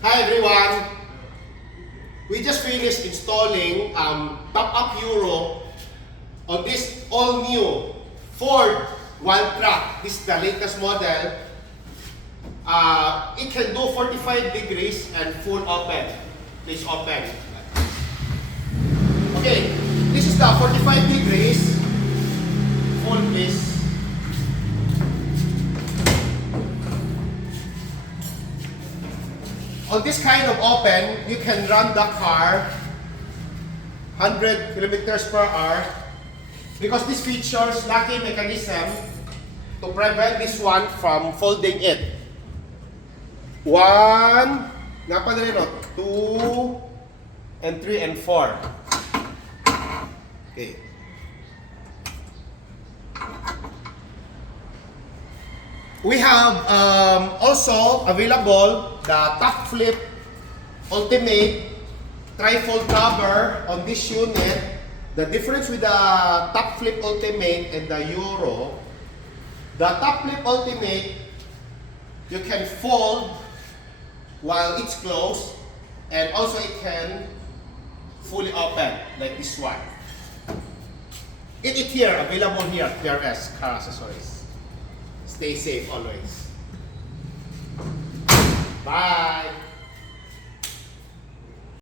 Hi everyone! We just finished installing top-up Euro on this all-new Ford WILDTRAK. This is the latest model. It can do 45 degrees and full open. Please open. Okay, this is the 45 degrees. Full please. On this kind of open, you can run the car 100 kilometers per hour because this features locking mechanism to prevent this one from folding it. 1, 2, and 3 and 4. Okay. We have also available the top flip ultimate trifold cover on this unit. The difference with the top flip ultimate and the Euro, the top flip ultimate you can fold while it's closed, and also it can fully open like this one. It is here, available here at PRS CAR ACCESSORIES. Stay safe always. Bye.